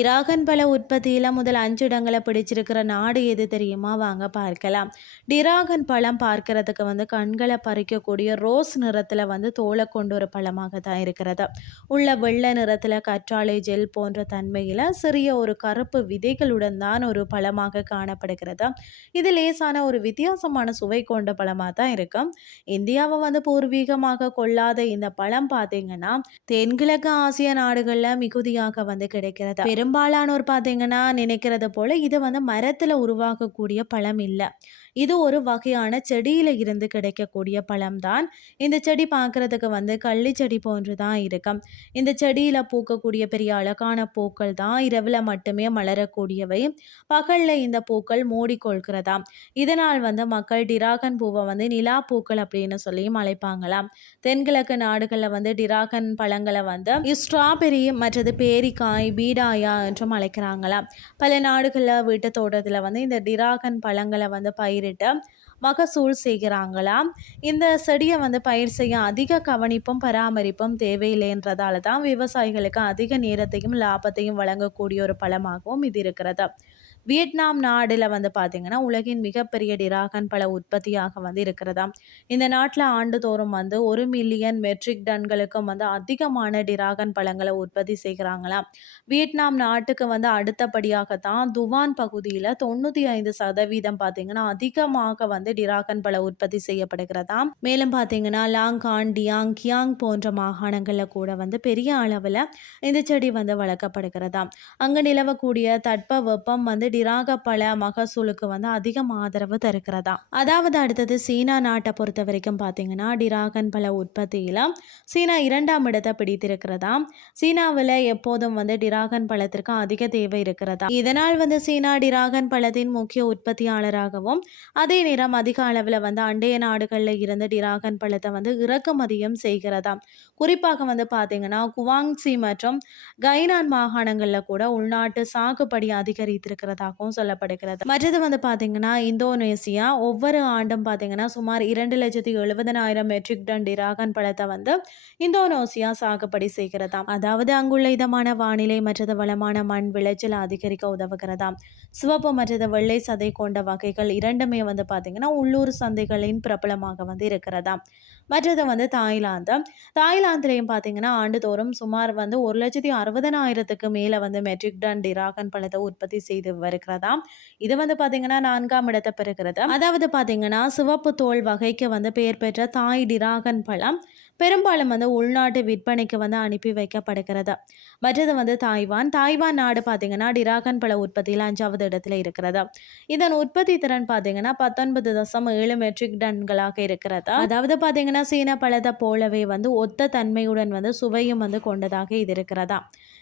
Dragon பழ உற்பத்தியில் முதல் அஞ்சு இடங்களை பிடிச்சிருக்கிற நாடு எது தெரியுமா? வாங்க பார்க்கலாம். டிராகன் பழம் பார்க்கறதுக்கு வந்து கண்களை பறிக்கக்கூடிய ரோஸ் நிறத்தில் வந்து தோலை கொண்டு ஒரு பழமாக தான் இருக்கிறது. உள்ள வெள்ளை நிறத்தில் கற்றாழை ஜெல் போன்ற தன்மையில் சிறிய ஒரு கருப்பு விதைகளுடன் தான் ஒரு பழமாக காணப்படுகிறது. இது லேசான ஒரு வித்தியாசமான சுவை கொண்ட பழமாக தான் இருக்கும். இந்தியாவை வந்து பூர்வீகமாக கொள்ளாத இந்த பழம் பார்த்தீங்கன்னா தென்கிழக்கு ஆசிய நாடுகளில் மிகுதியாக வந்து கிடைக்கிறது. பெரும் பெரும்பாலானோர் பார்த்தீங்கன்னா நினைக்கிறது போல் இது வந்து மரத்தில் உருவாக்கக்கூடிய பழம் இல்லை. இது ஒரு வகையான செடியில இருந்து கிடைக்கக்கூடிய பழம்தான். இந்த செடி பார்க்கறதுக்கு வந்து கள்ளி செடி போன்று தான் இருக்கும். இந்த செடியில பூக்கக்கூடிய பெரிய அழகான பூக்கள் தான் இரவுல மட்டுமே மலரக்கூடியவை. பகல்ல இந்த பூக்கள் மூடிக்கொள்கிறதாம். இதனால் வந்து மக்கள் டிராகன் பூவை வந்து நிலா பூக்கள் அப்படின்னு சொல்லியும் அழைப்பாங்களாம். தென்கிழக்கு நாடுகளில் வந்து டிராகன் பழங்களை வந்து ஸ்ட்ராபெரி மற்றது பேரிக்காய் பீடாயா என்றும் அழைக்கிறாங்களாம். பல நாடுகளில் வீட்டு தோட்டத்தில் வந்து இந்த டிராகன் பழங்களை வந்து பயிர் பயிரிட்டு மகசூல் செய்கிறாங்களாம். இந்த செடியை வந்து பயிர் செய்ய அதிக கவனிப்பும் பராமரிப்பும் தேவையில்லைன்றதால தான் விவசாயிகளுக்கு அதிக நேரத்தையும் லாபத்தையும் வழங்கக்கூடிய ஒரு பழமாகவும் இது இருக்கிறது. வியட்நாம் நாடில் வந்து பார்த்திங்கன்னா உலகின் மிகப்பெரிய டிராகன் பழ உற்பத்தியாக வந்து இருக்கிறதாம். இந்த நாட்டில் ஆண்டுதோறும் வந்து ஒரு மில்லியன் மெட்ரிக் டன்களுக்கும் வந்து அதிகமான டிராகன் பழங்களை உற்பத்தி செய்கிறாங்களாம். வியட்நாம் நாட்டுக்கு வந்து அடுத்தபடியாக தான் துவான் பகுதியில 95% பார்த்தீங்கன்னா, அதிகமாக வந்து டிராகன் பழ உற்பத்தி செய்யப்படுகிறதாம். மேலும் பார்த்தீங்கன்னா, லாங்கான், டியாங், கியாங் போன்ற மாகாணங்களில் கூட வந்து பெரிய அளவில் இந்த செடி வந்து வளர்க்கப்படுகிறதாம். அங்கே நிலவக்கூடிய தட்ப வெப்பம் வந்து டிராக பல மகசூலுக்கு வந்து அதிகம் ஆதரவு தருகிறதா? அதாவது அடுத்தது சீனா நாட்டை பொறுத்த வரைக்கும் பார்த்தீங்கன்னா டிராகன் பழ உற்பத்தியில் சீனா இரண்டாம் இடத்தை பிடித்திருக்கிறதா? சீனாவில் எப்போதும் வந்து டிராகன் பழத்திற்கு அதிக தேவை இருக்கிறதா? இதனால் வந்து சீனா டிராகன் பழத்தின் முக்கிய உற்பத்தியாளராகவும் அதே நேரம் அதிக அளவில் வந்து அண்டைய நாடுகளில் இருந்து டிராகன் பழத்தை வந்து இறக்குமதியும் செய்கிறதா? குறிப்பாக வந்து பார்த்தீங்கன்னா குவாங்சி மற்றும் கைனான் மாகாணங்களில் கூட உள்நாட்டு சாகுபடி அதிகரித்திருக்கிறது. இருக்கிறதாகவும் சொல்லப்படுகிறது. மற்றது வந்து பார்த்தீங்கன்னா இந்தோனேசியா ஒவ்வொரு ஆண்டும் பார்த்தீங்கன்னா சுமார் இரண்டு லட்சத்தி எழுபதனாயிரம் மெட்ரிக் டன் டிராகன் பழத்தை வந்து இந்தோனேசியா சாகுபடி செய்கிறதாம். அதாவது அங்குள்ள இதமான வானிலை மற்றது வளமான மண் விளைச்சல் அதிகரிக்க உதவுகிறதாம். சிவப்பு மற்றது வெள்ளை சதை கொண்ட வகைகள் இரண்டுமே வந்து பார்த்தீங்கன்னா உள்ளூர் சந்தைகளின் பிரபலமாக வந்து இருக்கிறதாம். மற்றது வந்து தாய்லாந்து. தாய்லாந்துலேயும் பார்த்தீங்கன்னா ஆண்டுதோறும் சுமார் வந்து ஒரு லட்சத்தி அறுபதனாயிரத்துக்கு மேலே வந்து மெட்ரிக் டன் டிராகன் பழத்தை உற்பத்தி செய்து வருகிறதா இது வந்து பார்த்தீங்கன்னா நான்காம் இடத்தை பெறுகிறது. அதாவது பார்த்தீங்கன்னா சிவப்பு தோல் வகைக்கு வந்து பெயர் பெற்ற தாய் டிராகன் பழம் பெரும்பாலும் வந்து உள்நாட்டு விற்பனைக்கு வந்து அனுப்பி வைக்கப்படுகிறது. மற்றது வந்து தாய்வான். தாய்வான் நாடு பார்த்தீங்கன்னா டிராகன் பழ உற்பத்தியில் அஞ்சாவது இடத்துல இருக்கிறது. இதன் உற்பத்தி திறன் பார்த்தீங்கன்னா பத்தொன்பது தசம் ஏழு மெட்ரிக் டன்களாக இருக்கிறது. அதாவது பார்த்தீங்கன்னா சீன பழத்தை போலவே வந்து ஒத்த தன்மையுடன் வந்து சுவையும் வந்து கொண்டதாக இது இருக்கிறதா?